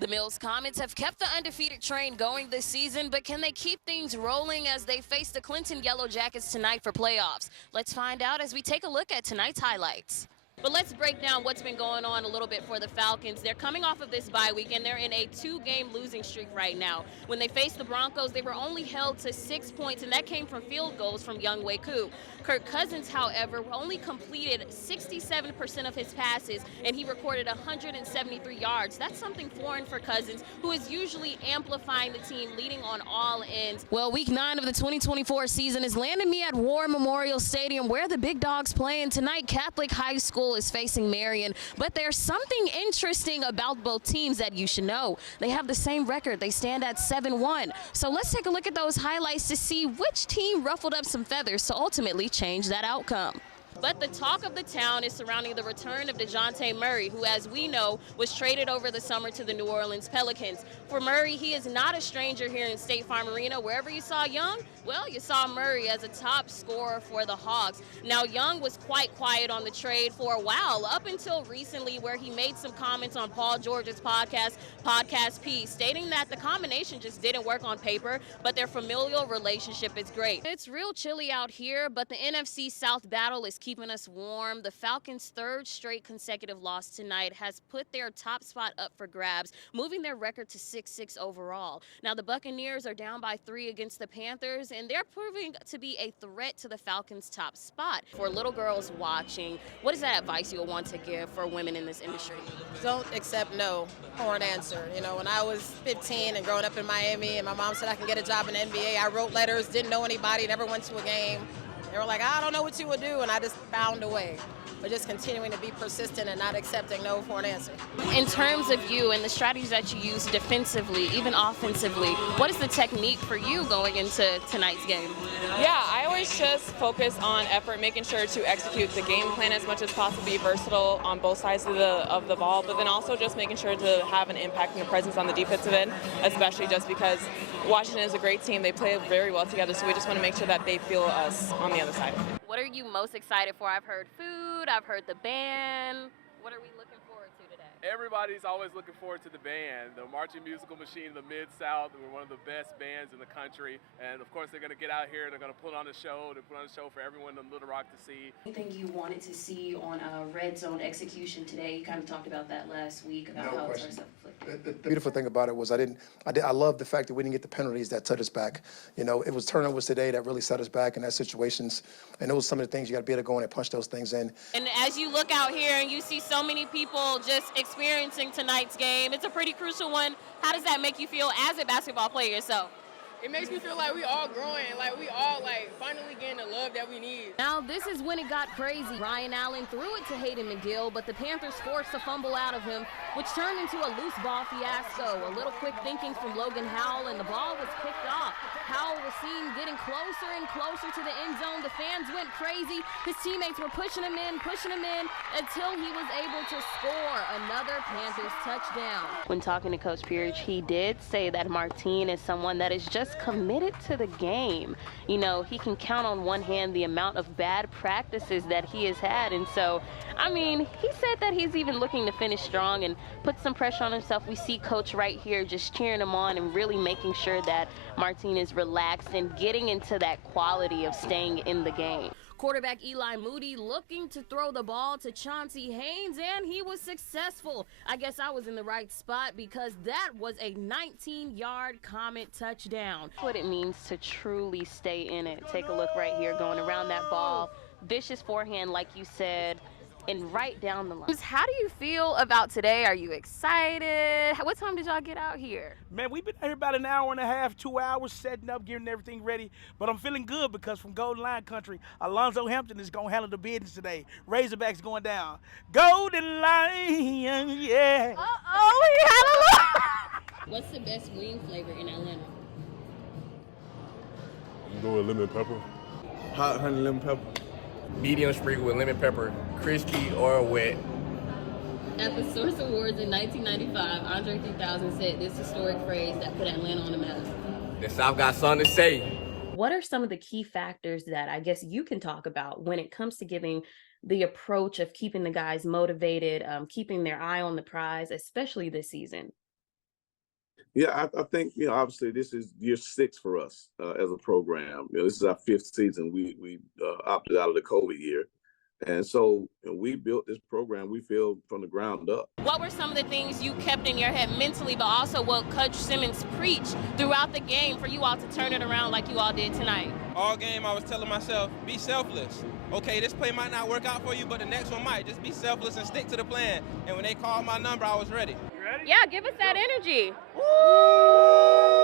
The Mills Comets have kept the undefeated train going this season, but can they keep things rolling as they face the Clinton Yellow Jackets tonight for playoffs? Let's find out as we take a look at tonight's highlights. But let's break down what's been going on a little bit for the Falcons. They're coming off of this bye week, and they're in a 2-game losing streak right now. When they faced the Broncos, they were only held to 6 points, and that came from field goals from Younghoe Koo. Kirk Cousins, however, only completed 67% of his passes, and he recorded 173 yards. That's something foreign for Cousins, who is usually amplifying the team, leading on all ends. Well, week 9 of the 2024 season is landing me at War Memorial Stadium, where the Big Dogs play, and tonight Catholic High School is facing Marion. But there's something interesting about both teams that you should know. They have the same record. They stand at 7-1. So let's take a look at those highlights to see which team ruffled up some feathers to ultimately change that outcome. But the talk of the town is surrounding the return of DeJounte Murray, who, as we know, was traded over the summer to the New Orleans Pelicans. For Murray, he is not a stranger here in State Farm Arena. Wherever you saw Young, well, you saw Murray as a top scorer for the Hawks. Now, Young was quite quiet on the trade for a while, up until recently, where he made some comments on Paul George's Podcast P, stating that the combination just didn't work on paper, but their familial relationship is great. It's real chilly out here, but the NFC South battle is keeping us warm. The Falcons' third straight consecutive loss tonight has put their top spot up for grabs, moving their record to 6-6 overall. Now, the Buccaneers are down by 3 against the Panthers, and they're proving to be a threat to the Falcons' top spot. For little girls watching, what is that advice you'll want to give for women in this industry? Don't accept no for an answer. You know, when I was 15 and growing up in Miami and my mom said I can get a job in the NBA, I wrote letters, didn't know anybody, never went to a game. They were like, I don't know what you would do, and I just found a way. But just continuing to be persistent and not accepting no for an answer. In terms of you and the strategies that you use defensively, even offensively, what is the technique for you going into tonight's game? Yeah, I always just focus on effort, making sure to execute the game plan as much as possible, be versatile on both sides of the ball, but then also just making sure to have an impact and a presence on the defensive end, especially just because Washington is a great team. They play very well together, so we just want to make sure that they feel us on the other side. What are you most excited for? I've heard food, I've heard the band. What are we looking forward to today? Everybody's always looking forward to the band, the Marching Musical Machine, the Mid-South. We're one of the best bands in the country. And of course, they're going to get out here, they're going to put on a show. They put on a show for everyone in Little Rock to see. Anything you wanted to see on red zone execution today? You kind of talked about that last week, about how it's self-inflicted. The beautiful thing about it was I love the fact that we didn't get the penalties that set us back. You know, it was turnovers today that really set us back in that situations. And those are some of the things you got to be able to go in and punch those things in. And as you look out here and you see so many people just experiencing tonight's game, it's a pretty crucial one. How does that make you feel as a basketball player yourself? It makes me feel like we all growing, like we all finally getting the love that we need. Now this is when it got crazy. Ryan Allen threw it to Hayden McGill, but the Panthers forced a fumble out of him, which turned into a loose ball fiasco. A little quick thinking from Logan Howell, and the ball was picked off. Howell was seen getting closer and closer to the end zone. The fans went crazy. His teammates were pushing him in, until he was able to score another Panthers touchdown. When talking to Coach Pearage, he did say that Martine is someone that is just committed to the game. You know, he can count on one hand the amount of bad practices that he has had. And so, I mean, he said that he's even looking to finish strong and put some pressure on himself. We see Coach right here just cheering him on and really making sure that Martine is relaxed and getting into that quality of staying in the game. Quarterback Eli Moody looking to throw the ball to Chauncey Haynes, and he was successful. I guess I was in the right spot because that was a 19-yard Comet touchdown. What it means to truly stay in it. Take a look right here, going around that ball. Vicious forehand, like you said, and right down the line. How do you feel about today? Are you excited? What time did y'all get out here? Man, we've been here about an hour and a half, 2 hours, setting up, getting everything ready. But I'm feeling good because from Golden Line Country, Alonzo Hampton is going to handle the business today. Razorbacks going down. Golden Line, yeah. Uh-oh, he had a look. What's the best wing flavor in Atlanta? You go with lemon pepper? Hot honey lemon pepper. Medium sprinkled with lemon pepper, crispy or wet. At the Source Awards in 1995, Andre 3000 said this historic phrase that put Atlanta on the map. The South got something to say. What are some of the key factors that I guess you can talk about when it comes to giving the approach of keeping the guys motivated, keeping their eye on the prize, especially this season? Yeah, I think, obviously this is year 6 for us as a program. This is our 5th season. We opted out of the COVID year. And so we built this program, we feel, from the ground up. What were some of the things you kept in your head mentally, but also what Coach Simmons preached throughout the game for you all to turn it around like you all did tonight? All game I was telling myself, be selfless. Okay, this play might not work out for you, but the next one might. Just be selfless and stick to the plan. And when they called my number, I was ready. Yeah, give us that energy. Woo!